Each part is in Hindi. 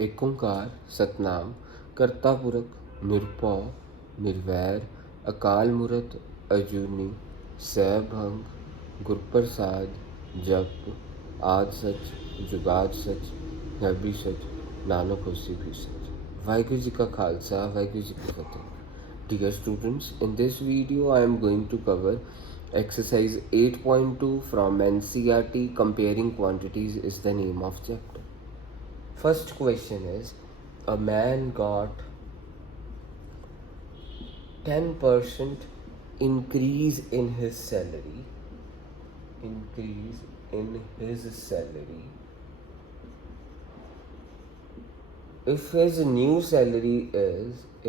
एक ओंकार सतनाम करता पुरख निरपौ निर्वैर अकाल मूरत अजूनी सैभंग गुरप्रसाद जप आद सच जुगाद सच है भी सच नानक होसी भी सच। वाहिगुरु जी का खालसा वाहिगुरु जी की फतेह। Dear students, in this video I am going to cover exercise 8.2 from NCERT. Comparing quantities is the name of chapter. First question is, a man got 10% increase in his salary. Increase in his salary. If his new salary is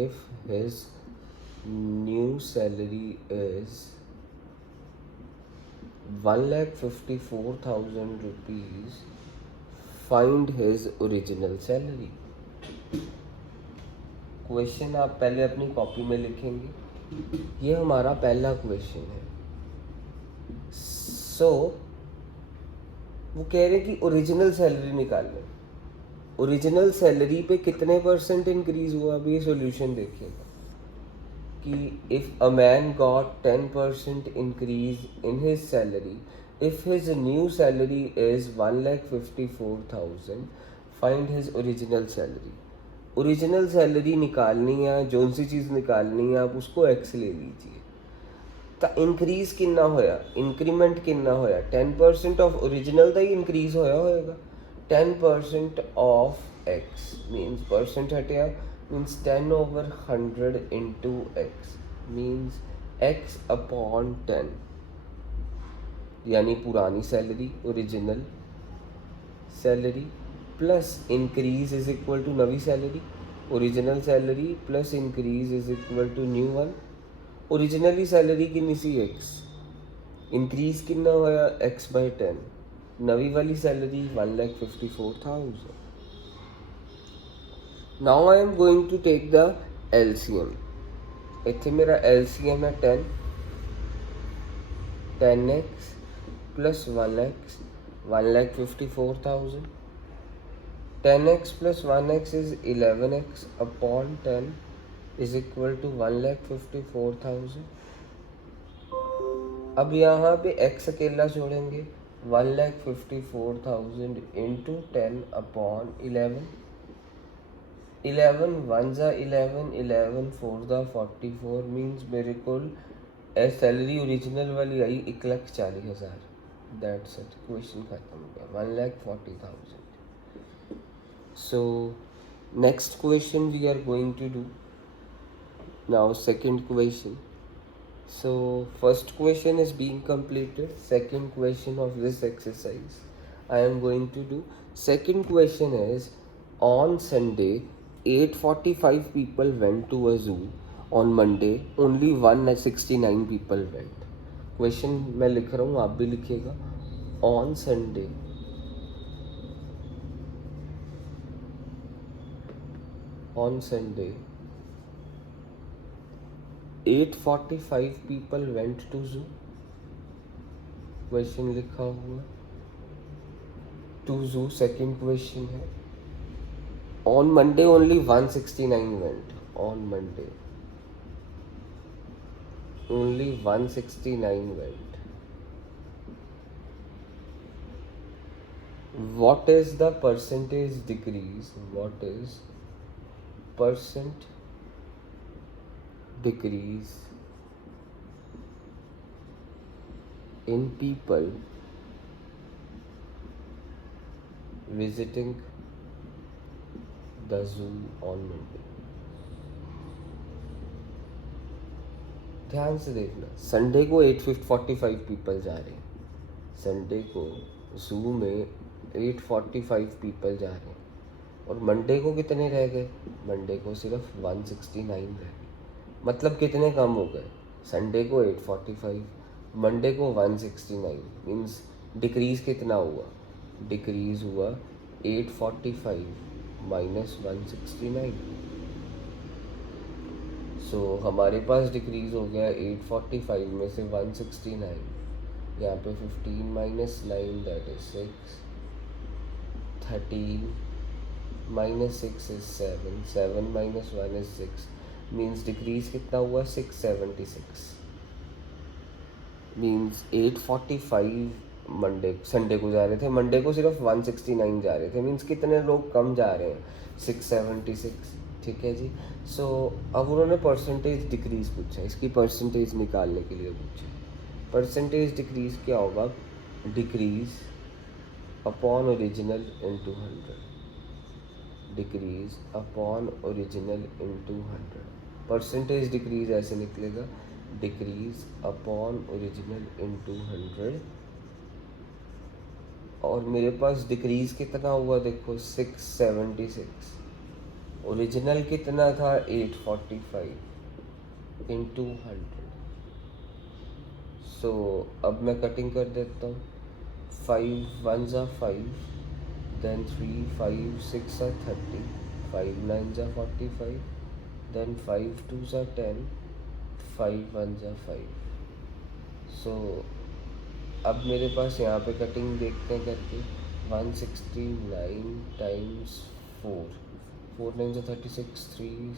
1,54,000 rupees, find his original salary. Question आप पहले अपनी कॉपी में लिखेंगे। ये हमारा पहला क्वेश्चन है। वो कह रहे कि ओरिजिनल सैलरी निकालने। ओरिजिनल सैलरी पे कितने परसेंट इंक्रीज हुआ, अभी ये सॉल्यूशन देखिएगा कि if a man got 10% increase in his salary, if his new salary is 1,54,000, find his original salary. Original salary निकालनी है, जो सी चीज़ निकालनी है आप उसको एक्स ले लीजिए। तो इंक्रीज कितना होया, इंक्रीमेंट कितना होया, 10% ऑफ ओरिजिनल का ही इंक्रीज होया होएगा। 10% ऑफ एक्स मीन्स परसेंट हटिया means 10/100 into X means X upon 10, यानी पुरानी salary original salary plus increase is equal to नवी salary. Original salary plus increase is equal to new one. Originally salary कितनी सी एक्स, इंक्रीज कितना होया x/10, नवी वाली salary 1,54,000। Now I am going to take the LCM। इतने मेरा LCM है 10, 10x plus 1x 1,54,000। 10x plus 1x is 11x upon 10 is equal to 1,54,000। अब यहाँ पे x अकेला छोड़ेंगे, 1,54,000 इंटू 10 अपॉन 11। 11 1 ज़ा 11, 11 4 ज़ा 44 मीन्स मेरे को सैलरी ओरिजिनल वाली आई 1,40,000। दैट्स इट, क्वेश्चन खत्म हो गया, 1,40,000। So next question we are going to do now, second question. So first question is being completed. Second question of this exercise I am going to do. Second question is, on Sunday 845 people went to a zoo. On Monday only 169 people went. Question मैं लिख रहा हूँ, आप भी लिखिएगा। On Sunday on Sunday 845 people went to zoo. Question लिखा हुआ टू zoo, सेकेंड क्वेश्चन है। On Monday only 169 went, on Monday only 169 went. What is the percentage decrease, what is percent decrease in people visiting the zoo on Monday. ध्यान से देखना, संडे को 845 पीपल जा रहे हैं, संडे को जू में 845 पीपल जा रहे हैं, और मंडे को कितने रह गए, मंडे को सिर्फ 169 रह गए। मतलब कितने कम हो गए, संडे को 845, मंडे को 169 मीन्स डिक्रीज कितना हुआ, डिक्रीज हुआ 845 माइनस 169। सो हमारे पास डिक्रीज हो गया 845 में से 169, यहाँ पे 15 minus 9 that is 6, 13 minus 6 is 7, 7 minus 1 is 6, means decrease कितना हुआ 676, मीन्स 845 मंडे संडे को जा रहे थे, मंडे को सिर्फ 169 जा रहे थे, मीन्स कितने लोग कम जा रहे हैं 676। ठीक है जी। सो अब उन्होंने परसेंटेज डिक्रीज पूछा, इसकी परसेंटेज निकालने के लिए पूछा। परसेंटेज डिक्रीज क्या होगा, decrease upon original into 100, decrease upon original into 100। Percentage decrease ऐसे निकलेगा, डिक्रीज अपॉन ओरिजिनल इंटू 100, और मेरे पास डिक्रीज कितना हुआ देखो 676, ओरिजिनल कितना था 845 इंटू 100। सो अब मैं कटिंग कर देता हूँ, 5 1 जा 5, then 3 5 6 are 30, 5 9 are 45, then 5 2 are 10, 5 1 are 5। सो अब मेरे पास यहाँ पे कटिंग देखते हैं करके, 169 times 4, 4 9 are 36, 3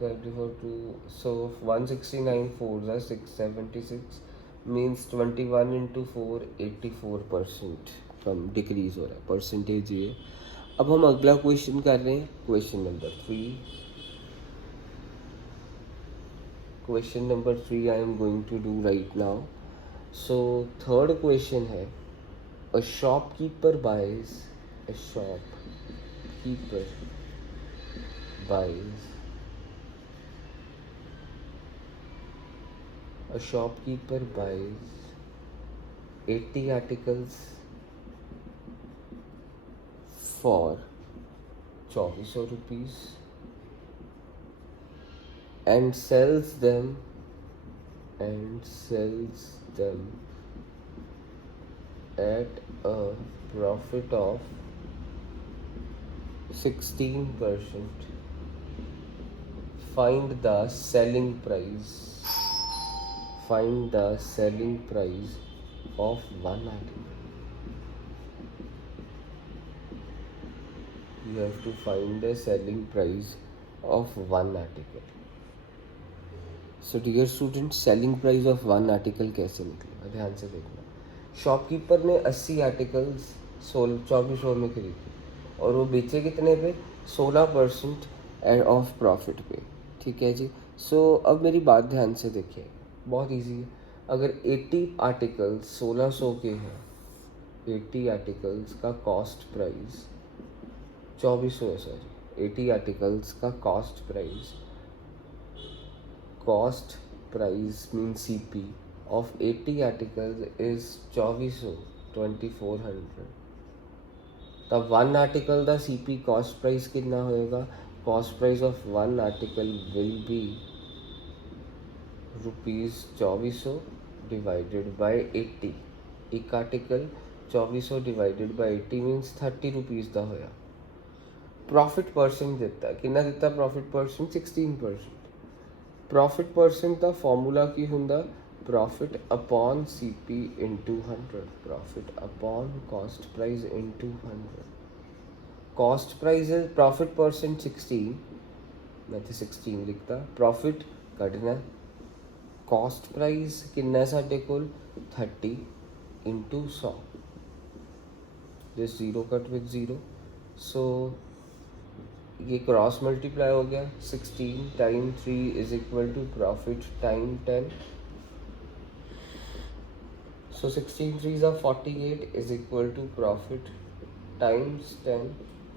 74 2, so 169 4 are 676, means 21 into 4 84% come decrease हो रहा है परसेंटेज ये। अब हम अगला क्वेश्चन कर रहे हैं, question number 3। Question number 3 I am going to do right now. So third question है, a shopkeeper buys, a shopkeeper buys, a shopkeeper buys 80 articles for 2400 rupees and sells them at a profit of 16%. Find the selling price of one article. You have to find the selling price of one article. So dear students, selling price of one article कैसे निकलेगा, ध्यान से देखना। शॉपकीपर ने 80 आर्टिकल्स 2400 में खरीदे और वो बेचे कितने पे, 16% एंड ऑफ प्रॉफिट पे। ठीक है जी। सो अब मेरी बात ध्यान से देखिए, बहुत इजी है। अगर 80 आर्टिकल्स 1600 के हैं, 80 आर्टिकल्स का कॉस्ट प्राइस 2400 है, सॉरी 80 आर्टिकल्स का cost price mean CP of 80 articles is 2400। तब वन आर्टिकल का CP कॉस्ट प्राइस कितना होएगा, cost price of one article will be ₹2400 divided by 80। एक article 2400 divided by 80 means 30 rupees का होया। प्रॉफिट परसेंट देता है, कितना देता है प्रॉफिट परसेंट, 16%। प्रॉफिट परसेंट का फॉर्मूला की हुंदा, profit upon CP into 100, profit upon cost price into 100। Cost price है प्रॉफिट परसेंट 16, मैं तो 16 लिखता, प्रॉफिट कढ़ना, कॉस्ट प्राइस कितना साढ़े कोल 30 into 100, this 0 cut with 0, so ये क्रॉस मल्टीप्लाई हो गया, 16 time 3 is equal to profit time 10, so 16 3 48 is equal to profit times 10।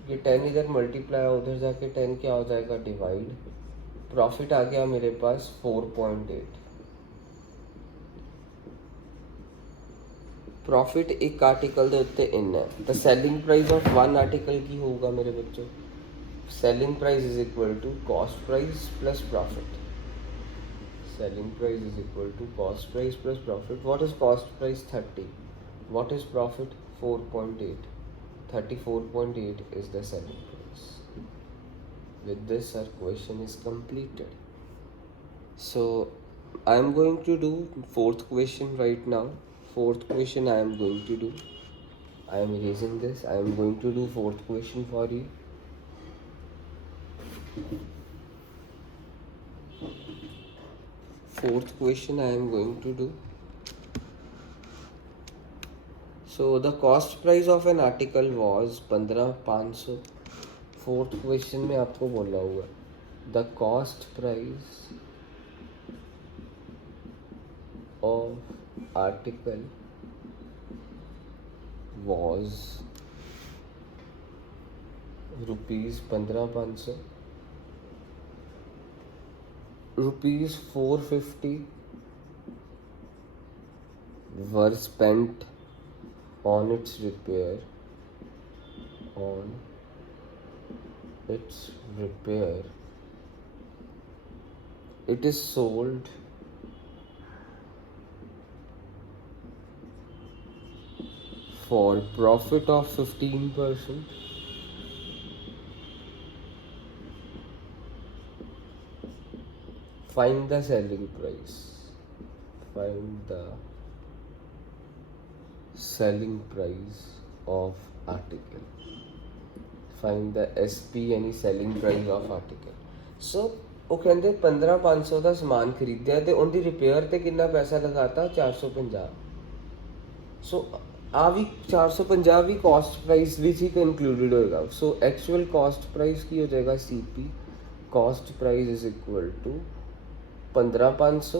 ये 10 इधर मल्टीप्लाई हो, उधर जाके 10 क्या हो जाएगा डिवाइड, प्रॉफिट आ गया मेरे पास 4.8। प्रॉफिट एक आर्टिकल ਦੇ ਉੱਤੇ इन है, the selling price of one article की होगा मेरे बच्चों, selling price is equal to cost price plus profit, selling price is equal to cost price plus profit. What is cost price 30, what is profit 4.8, 34.8 is the selling price. With this our question is completed. So I am going to do fourth question right now. Fourth question I am going to do, I am erasing this, I am going to do fourth question for you. Fourth question I am going to do. So the cost price of an article was 1500. Fourth question में आपको बोला हुआ the cost price of article was rupees 1500. Rupees 450 were spent on its repair. It is sold for profit of 15%. Find the selling price. Find the selling price of article. Find the SP यानी selling price of article. So वो कहते 1500 ਦਾ ਸਮਾਨ ਖਰੀਦਿਆ ਤੇ ਉਹਦੀ ਰਿਪੇਅਰ ਤੇ ਕਿੰਨਾ ਪੈਸਾ ਲਗਾਤਾ 450. ਸੋ ਆ ਵੀ 450 ਵੀ ਕਾਸਟ ਪ੍ਰਾਈਸ ਵਿੱਚ ਹੀ ਇਨਕਲੂਡਡ ਹੋਏਗਾ. ਸੋ ਐਕਚੁਅਲ ਕਾਸਟ ਪ੍ਰਾਈਸ ਕੀ ਹੋ ਜਾਏਗਾ CP cost price is equal to 15500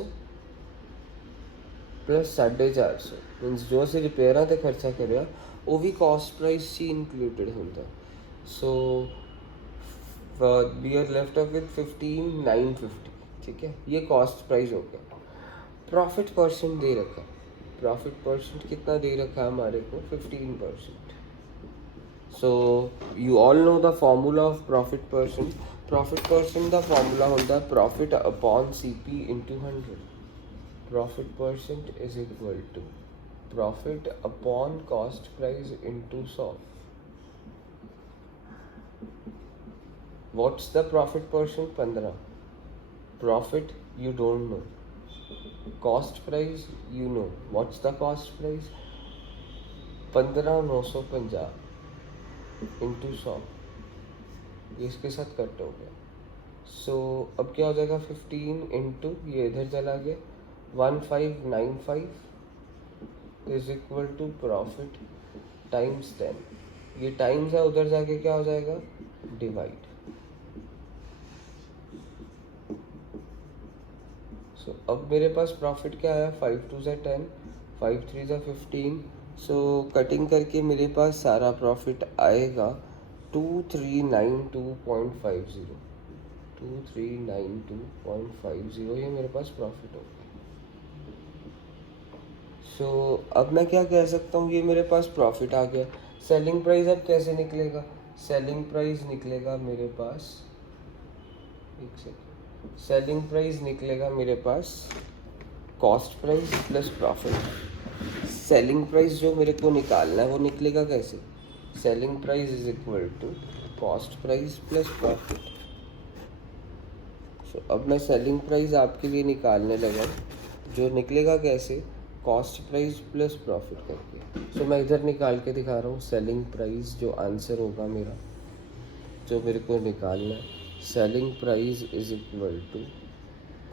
plus 450 minus जो ਅਸੀਂ ਰਿਪੇਅਰਾਂ ਤੇ ਖਰਚਾ ਕਰਿਆ ਉਹ ਵੀ ਕਾਸਟ ਪ੍ਰਾਈਸ 'ਚ ਇਨਕਲੂਡਡ ਹੁੰਦਾ. So we are left of with 15950. ठीक है, ये कॉस्ट प्राइस हो गया. प्रॉफिट परसेंट दे रखा. प्रॉफिट परसेंट कितना दे रखा है हमारे को 15%. So you all know the formula of profit percent. Profit percent का फॉर्मूला होता है profit upon CP into 100. Profit percent is equal to profit upon cost price into 100. What's the profit percent? 15. Profit you don't know. Cost price you know. What's the cost price? 15950 into 100. ये इसके साथ कट हो गया. सो अब क्या हो जाएगा 15 इंटू ये इधर चला गया 1595 is equal to profit times 10. ये टाइम्स है उधर जाके क्या हो जाएगा डिवाइड. सो अब मेरे पास प्रॉफिट क्या आया 5 2 ज़ा 10 5 3 ज़ा 15. सो कटिंग करके मेरे पास सारा प्रॉफिट आएगा 2392.50. 2392.50 ये मेरे पास प्रॉफिट होगा. सो अब मैं क्या कह सकता हूँ, ये मेरे पास प्रॉफिट आ गया. सेलिंग प्राइस अब कैसे निकलेगा? सेलिंग प्राइस निकलेगा मेरे पास, एक सेकेंड, सेलिंग प्राइस निकलेगा मेरे पास cost price plus profit. Selling price जो मेरे को निकालना है वो निकलेगा कैसे? Selling price is equal to cost price plus profit. So अब मैं सेलिंग प्राइस आपके लिए निकालने लगा, जो निकलेगा कैसे? कॉस्ट प्राइस प्लस प्रॉफिट करके. सो मैं इधर निकाल के दिखा रहा हूँ. सेलिंग प्राइस जो आंसर होगा मेरा, जो मेरे को निकालना है, selling price is equal to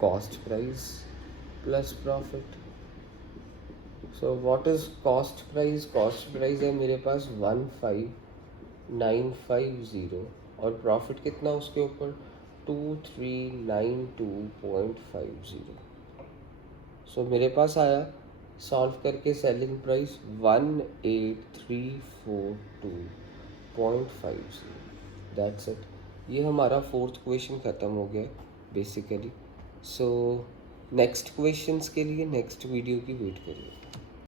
cost price plus profit. So what is cost price? Cost price है मेरे पास 15950 और प्रॉफिट कितना उसके ऊपर 2392.50. सो मेरे पास आया सॉल्व करके सेलिंग प्राइस 18342.50. That's it. ये हमारा फोर्थ क्वेश्चन ख़त्म हो गया बेसिकली. सो नेक्स्ट क्वेश्चंस के लिए नेक्स्ट वीडियो की वेट करिए.